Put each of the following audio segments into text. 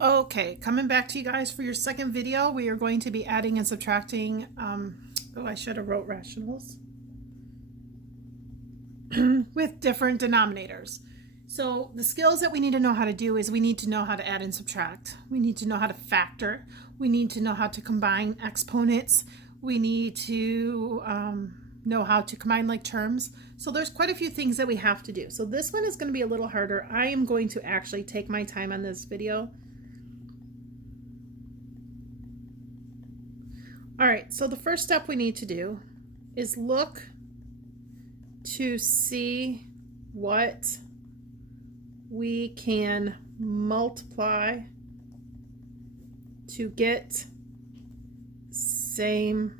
Okay, coming back to you guys for your second video, we are going to be adding and subtracting, I should have wrote rationals, with different denominators. So the skills that we need to know how to do is we need to know how to add and subtract. We need to know how to factor. We need to know how to combine exponents. We need to know how to combine like terms. So there's quite a few things that we have to do. So this one is going to be a little harder. I am going to actually take my time on this video. All right, so the first step we need to do is look to see what we can multiply to get same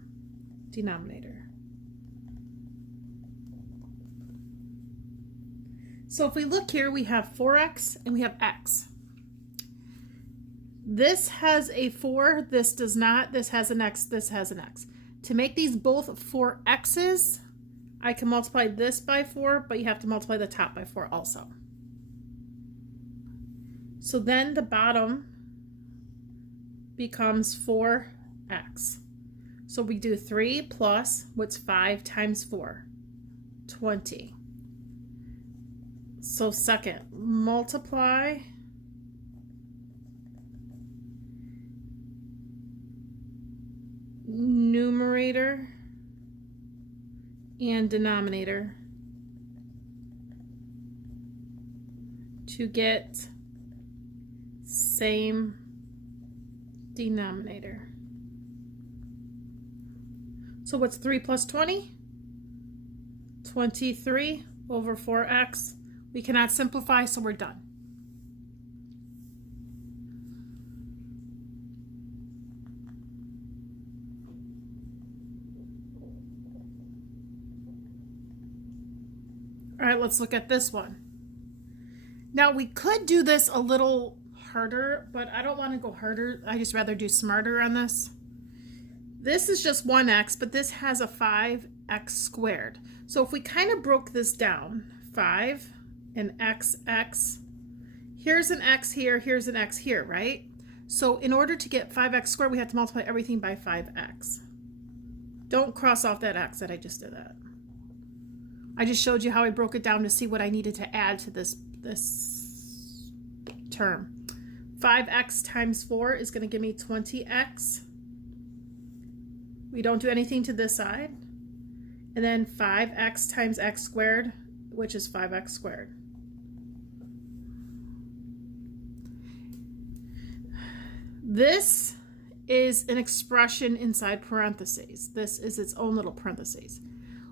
denominator. So if we look here, we have 4x and we have x. This has a 4, this does not, this has an x, this has an x. To make these both 4 x's, I can multiply this by 4, but you have to multiply the top by 4 also. So then the bottom becomes 4x. So we do 3 plus, what's 5 times 4? 20. So second, multiply numerator and denominator to get same denominator. So what's 3 plus 20? 23 over 4x. We cannot simplify, so we're done. All right, let's look at this one. Now we could do this a little harder, but I don't want to go harder. I just rather do smarter on this. This is just 1x, but this has a 5x squared. So if we kind of broke this down, 5 and x, here's an x here, here's an x here, right? So in order to get 5x squared, we have to multiply everything by 5x. Don't cross off that x that I just did that. I just showed you how I broke it down to see what I needed to add to this term. 5x times 4 is going to give me 20x. We don't do anything to this side. And then 5x times x squared, which is 5x squared. This is an expression inside parentheses. This is its own little parentheses.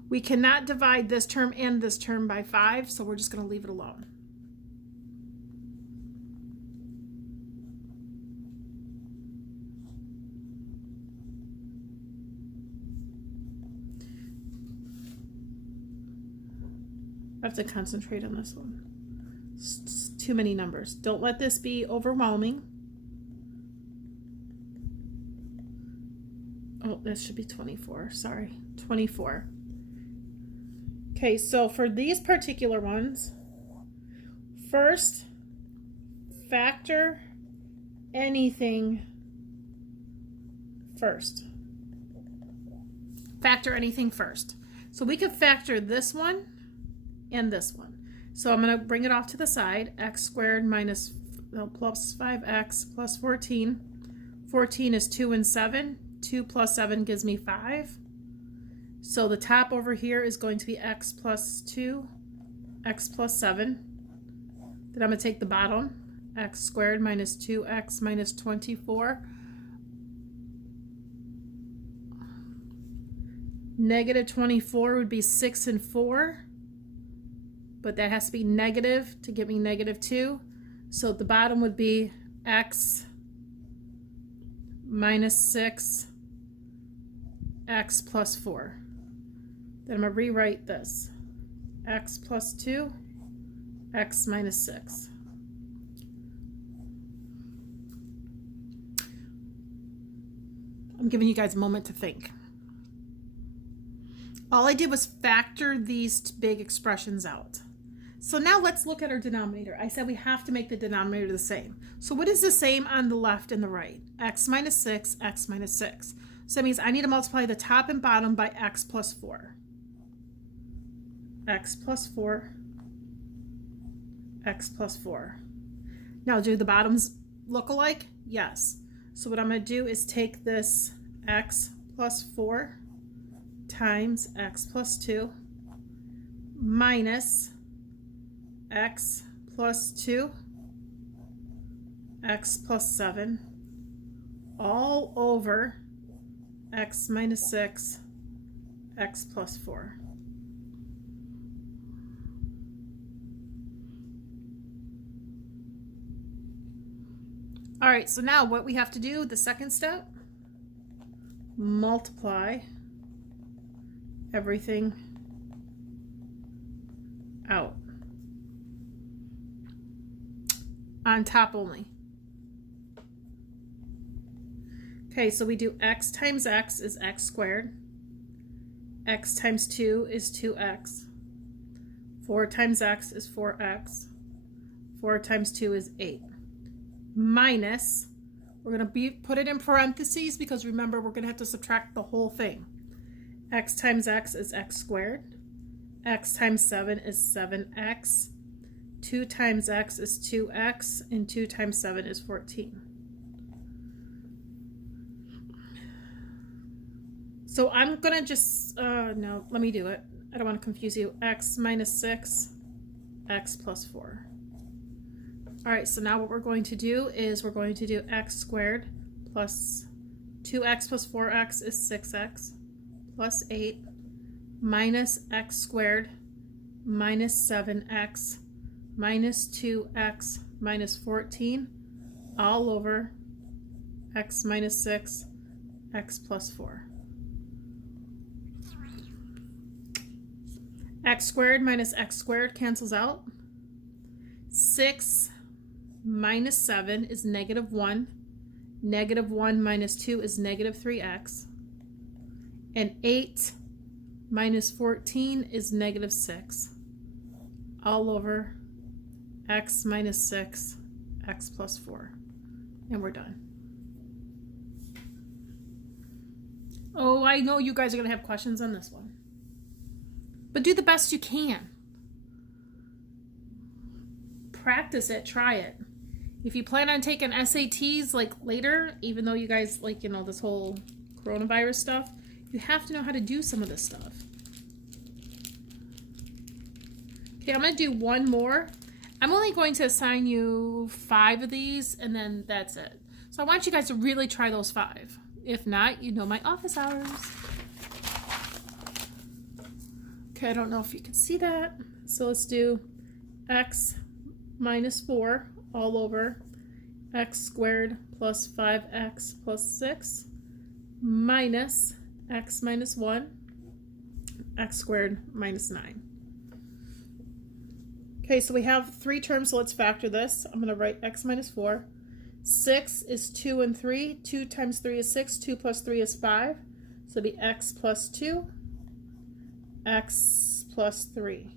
We cannot divide this term and this term by 5, so we're just going to leave it alone. I have to concentrate on this one. It's too many numbers. Don't let this be overwhelming. Oh, this should be 24. Sorry, 24. Okay, so for these particular ones, first, factor anything first. Factor anything first. So we could factor this one and this one. So I'm going to bring it off to the side. X squared minus plus 5x plus 14. 14 is 2 and 7. 2 plus 7 gives me 5. So the top over here is going to be x plus 2, x plus 7. Then I'm going to take the bottom, x squared minus 2x minus 24. Negative 24 would be 6 and 4. But that has to be negative to give me negative 2. So the bottom would be x minus 6, x plus 4. Then I'm going to rewrite this. X plus 2, x minus 6. I'm giving you guys a moment to think. All I did was factor these big expressions out. So now let's look at our denominator. I said we have to make the denominator the same. So what is the same on the left and the right? X minus 6, x minus 6. So that means I need to multiply the top and bottom by x plus 4. X plus 4, x plus 4. Now, do the bottoms look alike? Yes. So what I'm going to do is take this x plus 4 times x plus 2 minus x plus 2, x plus 7, all over x minus 6, x plus 4. All right, so now what we have to do, the second step, multiply everything out. On top only. Okay, so we do x times x is x squared. X times 2 is 2x. 4 times x is 4x. 4 times 2 is 8. Minus, we're going to put it in parentheses because remember we're going to have to subtract the whole thing. X times x is x squared. X times 7 is 7x. 2 times x is 2x, and 2 times 7 is 14. So I'm going to just, no, let me do it. I don't want to confuse you. X minus 6, x plus 4. All right, so now what we're going to do is we're going to do x squared plus 2x plus 4x is 6x plus 8 minus x squared minus 7x minus 2x minus 14 all over x minus 6, x plus 4. X squared minus x squared cancels out. 6 minus 7 is negative 1. Negative 1 minus 2 is negative 3x. And 8 minus 14 is negative 6. All over x minus 6, x plus 4. And we're done. Oh, I know you guys are going to have questions on this one. But do the best you can. Practice it, try it. If you plan on taking SATs like later, even though you guys like, you know, this whole coronavirus stuff, you have to know how to do some of this stuff. Okay, I'm going to do one more. I'm only going to assign you 5 of these, and then that's it. So I want you guys to really try those 5. If not, you know my office hours. Okay, I don't know if you can see that. So let's do x minus 4 all over x squared plus 5x plus 6 minus x minus 1, x squared minus 9. Okay, so we have 3 terms, so let's factor this. I'm going to write x minus 4. 6 is 2 and 3. 2 times 3 is 6. 2 plus 3 is 5. So it'll be x plus 2, x plus 3.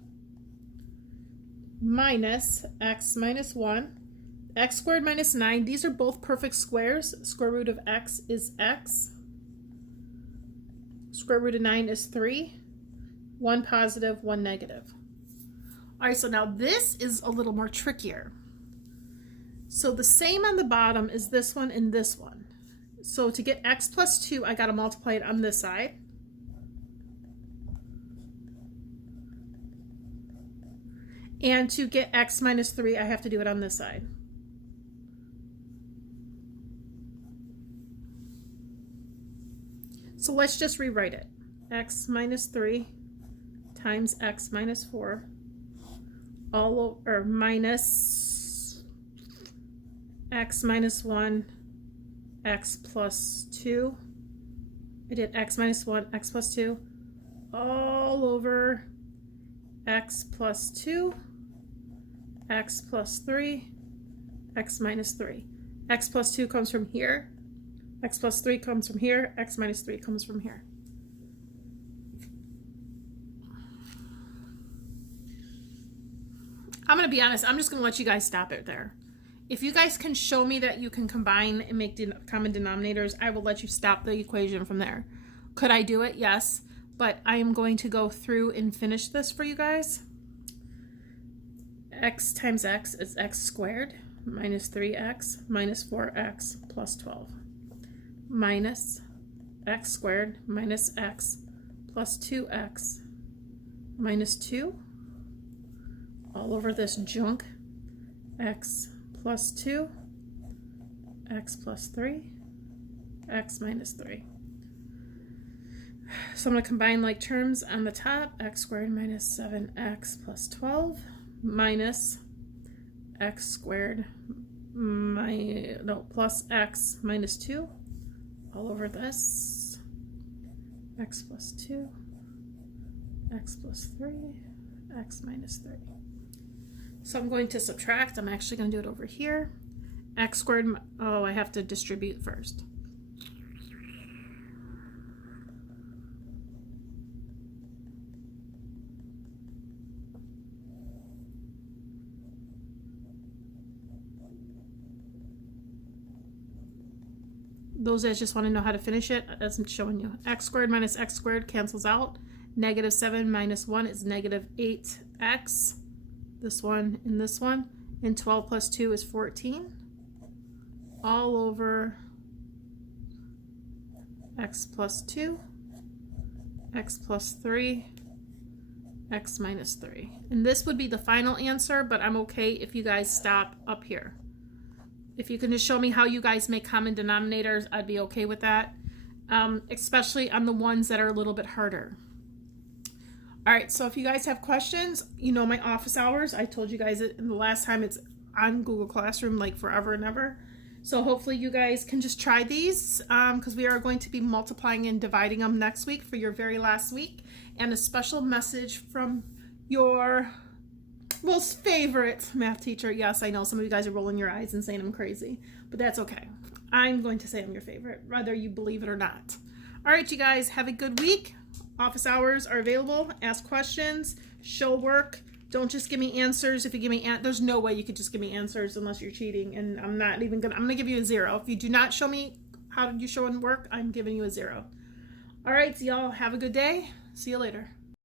Minus x minus 1. X squared minus 9. These are both perfect squares. Square root of x is x. Square root of 9 is 3. 1 positive, 1 negative. All right, so now this is a little more trickier. So the same on the bottom is this one and this one. So to get x plus 2, I got to multiply it on this side. And to get x minus 3, I have to do it on this side. So let's just rewrite it. X minus 3 times x minus 4 all over minus x minus 1, x plus 2. I did x minus 1, x plus 2 all over x plus 2, x plus 3, x minus 3. X plus 2 comes from here. X plus 3 comes from here. X minus 3 comes from here. to be honest. I'm just going to let you guys stop it there. If you guys can show me that you can combine and make common denominators, I will let you stop the equation from there. Could I do it? Yes. But I am going to go through and finish this for you guys. X times x is x squared minus 3x minus 4x plus 12 minus x squared minus x plus 2x minus 2 all over this junk, x plus 2, x plus 3, x minus 3. So I'm going to combine like terms on the top, x squared minus 7x plus 12 minus x squared plus x minus 2 all over this, x plus 2, x plus 3, x minus 3. So I'm going to subtract. I'm actually going to do it over here. X squared, oh, I have to distribute first. Those that just want to know how to finish it, as I'm showing you. X squared minus x squared cancels out. Negative 7 minus 1 is negative 8x. This one and this one. And 12 plus 2 is 14. All over x plus 2, x plus 3, x minus 3. And this would be the final answer, but I'm okay if you guys stop up here. If you can just show me how you guys make common denominators, I'd be okay with that, especially on the ones that are a little bit harder. All right, so if you guys have questions, you know my office hours. I told you guys it in the last time. It's on Google Classroom like forever and ever. So hopefully you guys can just try these because we are going to be multiplying and dividing them next week for your very last week. And a special message from your most favorite math teacher. Yes, I know some of you guys are rolling your eyes and saying I'm crazy, but that's okay. I'm going to say I'm your favorite, whether you believe it or not. All right, you guys, have a good week. Office hours are available. Ask questions, show work. Don't just give me answers. If you give me there's no way you could just give me answers unless you're cheating, and I'm gonna give you a 0. If you do not show me how did you show and work, I'm giving you a 0. All right, so y'all have a good day. See you later.